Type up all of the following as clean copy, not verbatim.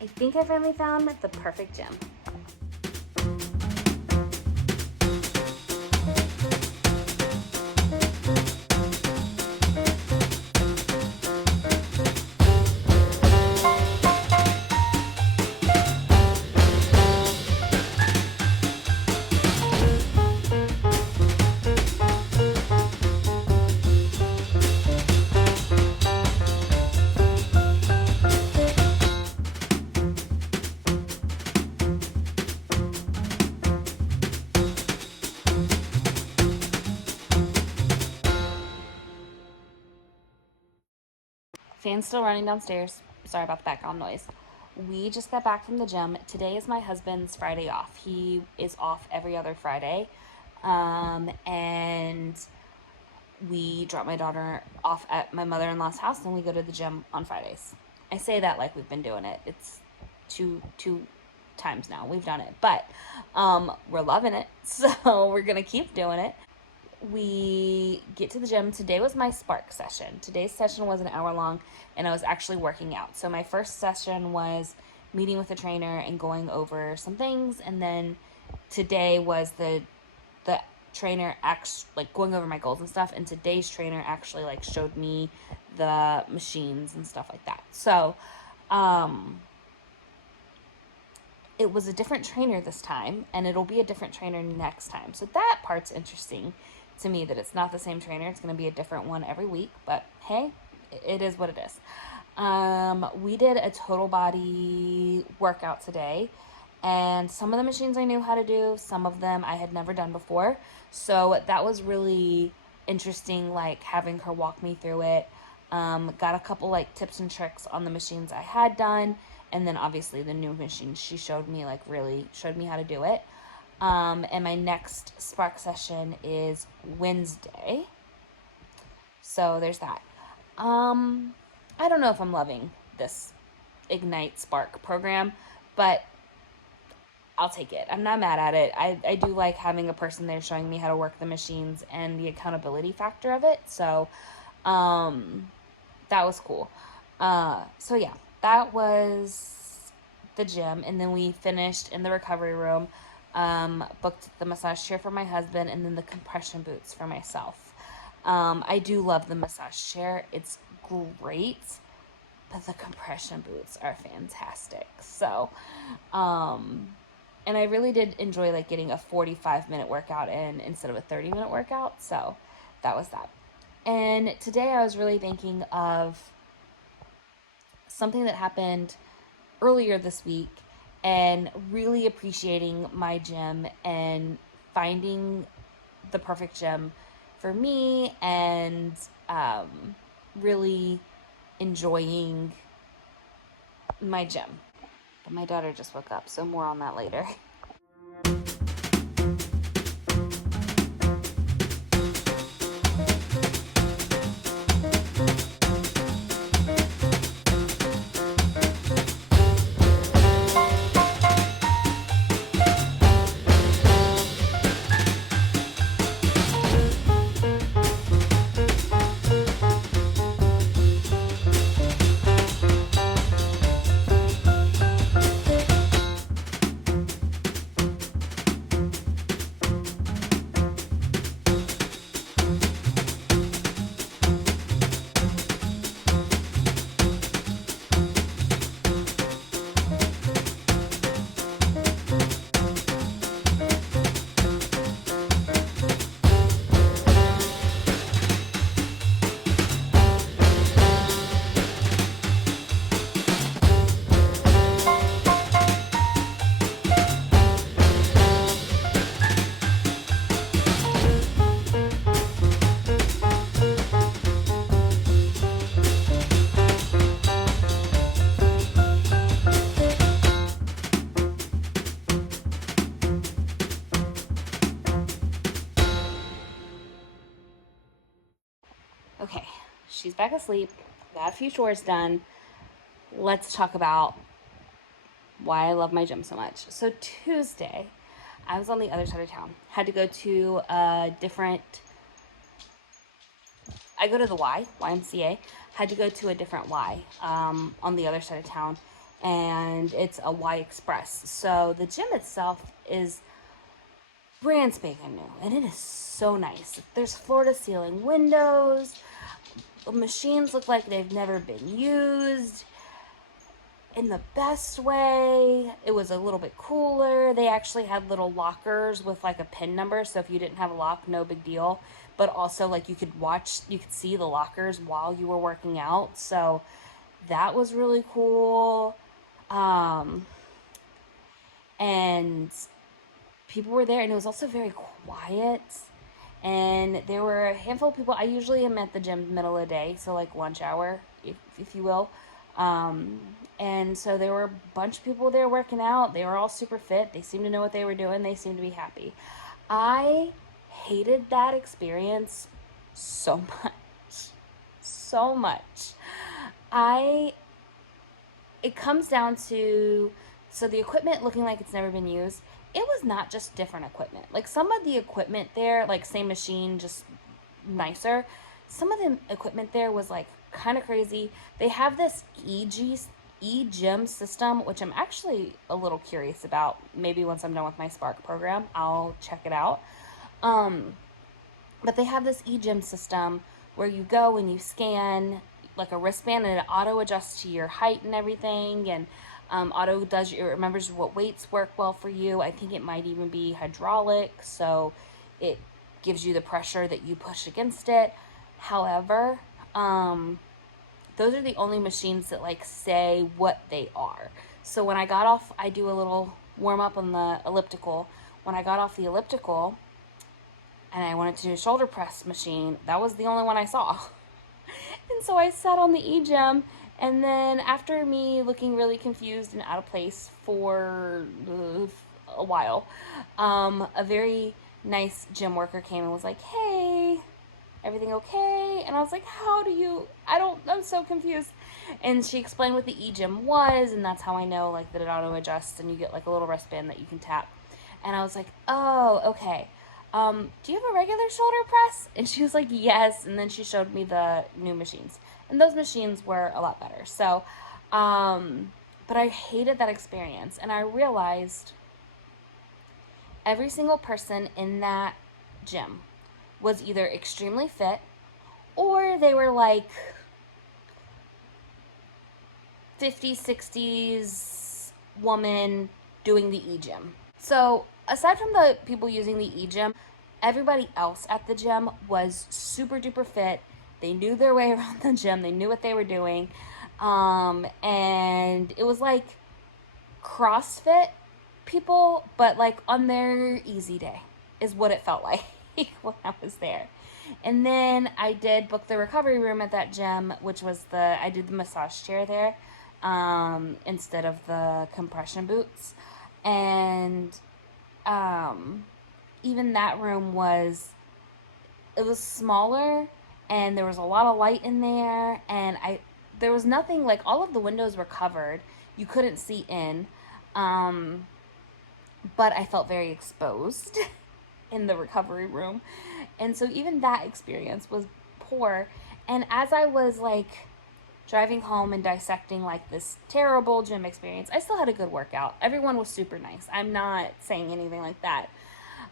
I think I finally found the perfect gym. Fan's still running downstairs. Sorry about the background noise. We just got back from the gym. Today is my husband's Friday off. He is off every other Friday. And we drop my daughter off at my mother-in-law's house and we go to the gym on Fridays. I say that like we've been doing it. It's two times now we've done it, but we're loving it. So we're gonna keep doing it. We get to the gym. Today was my Spark session. Today's session was an hour long and I was actually working out. So my first session was meeting with a trainer and going over some things, and then today was the trainer actually like going over my goals and stuff, and today's trainer actually like showed me the machines and stuff like that. So it was a different trainer this time, and it'll be a different trainer next time. So that part's interesting to me, that it's not the same trainer. It's going to be a different one every week, but hey, it is what it is. We did a total body workout today, and some of the machines I knew how to do, some of them I had never done before. So that was really interesting, like having her walk me through it. Got a couple like tips and tricks on the machines I had done, and then obviously the new machines she showed me, like really showed me how to do it. And my next Spark session is Wednesday. So there's that. I don't know if I'm loving this Ignite Spark program, but I'll take it. I'm not mad at it. I do like having a person there showing me how to work the machines and the accountability factor of it. So, that was cool. So yeah, that was the gym. And then we finished in the recovery room, booked the massage chair for my husband and then the compression boots for myself. I do love the massage chair. It's great, but the compression boots are fantastic. So, and I really did enjoy like getting a 45-minute workout in instead of a 30-minute workout. So that was that. And today I was really thinking of something that happened earlier this week and really appreciating my gym and finding the perfect gym for me, and really enjoying my gym. But my daughter just woke up, so more on that later. Okay, she's back asleep. Got a few chores done. Let's talk about why I love my gym so much. So Tuesday, I was on the other side of town. Had to go to a different, I go to the YMCA. Had to go to a different Y on the other side of town. and it's a Y Express. So the gym itself is brand spanking new, and it is so nice. There's floor to ceiling windows. The machines look like they've never been used in the best way. It was a little bit cooler. They actually had little lockers with like a pin number, so if you didn't have a lock, no big deal. But also, like, you could see the lockers while you were working out. So that was really cool. Um, and people were there, and it was also very quiet. And there were a handful of people. I usually am at the gym middle of the day, so like lunch hour, if you will. Um, and so there were a bunch of people there working out. They were all super fit. They seemed to know what they were doing. They seemed to be happy. I hated that experience so much. So much. I It comes down to, so the equipment looking like it's never been used. It was not just different equipment. Like, some of the equipment there, like same machine, just nicer. Some of the equipment there was like kind of crazy. They have this e-gym system, which I'm actually a little curious about. Maybe once I'm done with my Spark program, I'll check it out. Um, but they have this e-gym system where you go and you scan like a wristband, and it auto adjusts to your height and everything, and it remembers what weights work well for you. I think it might even be hydraulic, so it gives you the pressure that you push against it. However, those are the only machines that like say what they are. So when I got off, I do a little warm up on the elliptical. When I got off the elliptical and I wanted to do a shoulder press machine, that was the only one I saw. And so I sat on the e-gym, and then after me looking really confused and out of place for a while, a very nice gym worker came and was like, "Hey, everything okay?" And I was like, I'm so confused. And she explained what the e-gym was, and that's how I know like that it auto adjusts and you get like a little wristband that you can tap. And I was like, "Oh, okay. Do you have a regular shoulder press?" And she was like, "Yes." And then she showed me the new machines, and those machines were a lot better. So, but I hated that experience, and I realized every single person in that gym was either extremely fit, or they were like 50s, 60s woman doing the e-gym. So aside from the people using the e-gym, everybody else at the gym was super duper fit. They knew their way around the gym. They knew what they were doing. And it was like CrossFit people, but like on their easy day is what it felt like when I was there. And then I did book the recovery room at that gym, which was I did the massage chair there, instead of the compression boots. And even that room it was smaller, and there was a lot of light in there, and there was nothing, like, all of the windows were covered. You couldn't see in. But I felt very exposed in the recovery room. And so even that experience was poor. And as I was like driving home and dissecting like this terrible gym experience, I still had a good workout. Everyone was super nice. I'm not saying anything like that.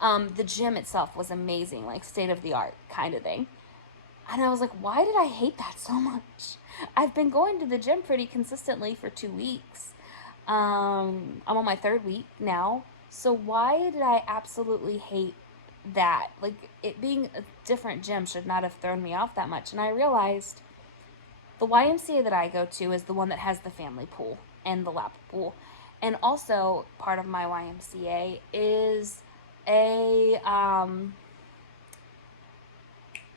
The gym itself was amazing, like state of the art kind of thing. And I was like, why did I hate that so much? I've been going to the gym pretty consistently for 2 weeks. I'm on my third week now. So why did I absolutely hate that? Like, it being a different gym should not have thrown me off that much. And I realized the YMCA that I go to is the one that has the family pool and the lap pool. And also, part of my YMCA is a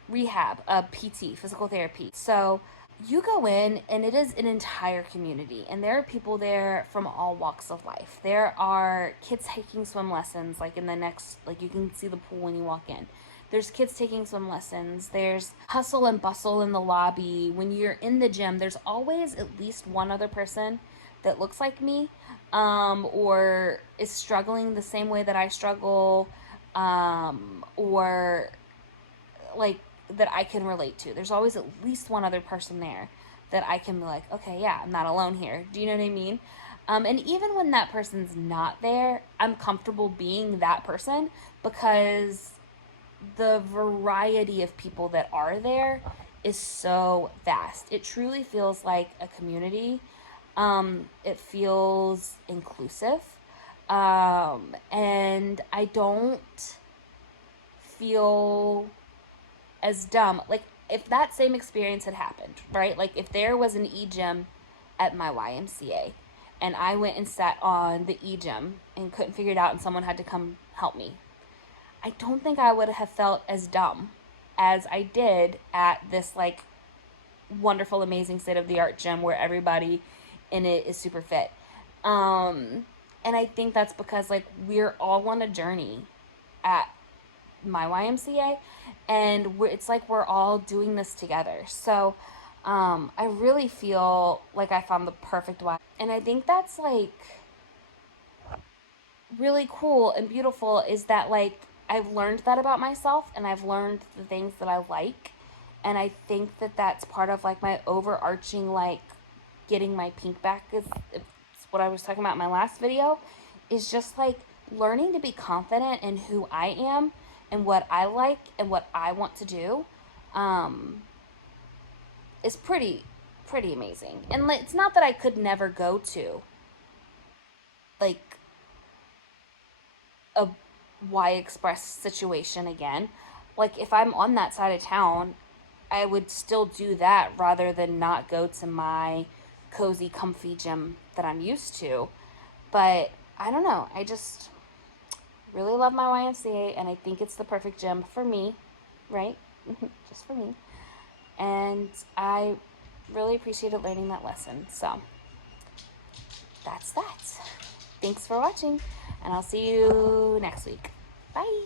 rehab, a PT, physical therapy. So you go in, and it is an entire community, and there are people there from all walks of life. There are kids taking swim lessons, like in the next, like you can see the pool when you walk in. There's kids taking swim lessons. There's hustle and bustle in the lobby. When you're in the gym, there's always at least one other person that looks like me, or is struggling the same way that I struggle, or like that I can relate to. There's always at least one other person there that I can be like, okay, yeah, I'm not alone here. Do you know what I mean? And even when that person's not there, I'm comfortable being that person because the variety of people that are there is so vast. It truly feels like a community. It feels inclusive. And I don't feel as dumb. Like, if that same experience had happened, right? Like, if there was an e-gym at my YMCA and I went and sat on the e-gym and couldn't figure it out and someone had to come help me, I don't think I would have felt as dumb as I did at this, like, wonderful, amazing, state of the art gym where everybody in it is super fit. And I think that's because, like, we're all on a journey at my YMCA, and it's like we're all doing this together. So I really feel like I found the perfect one. And I think that's, like, really cool and beautiful is that, like, I've learned that about myself and I've learned the things that I like. And I think that that's part of, like, my overarching, like, getting my pink back is it's what I was talking about in my last video, is just, like, learning to be confident in who I am and what I like and what I want to do um, is pretty amazing. And, like, it's not that I could never go to, like, a Y Express situation again. Like, if I'm on that side of town, I would still do that rather than not go to my cozy, comfy gym that I'm used to. But I don't know. I just really love my YMCA, and I think it's the perfect gym for me, right? Just for me. And I really appreciated learning that lesson. So that's that. Thanks for watching, and I'll see you next week. Bye.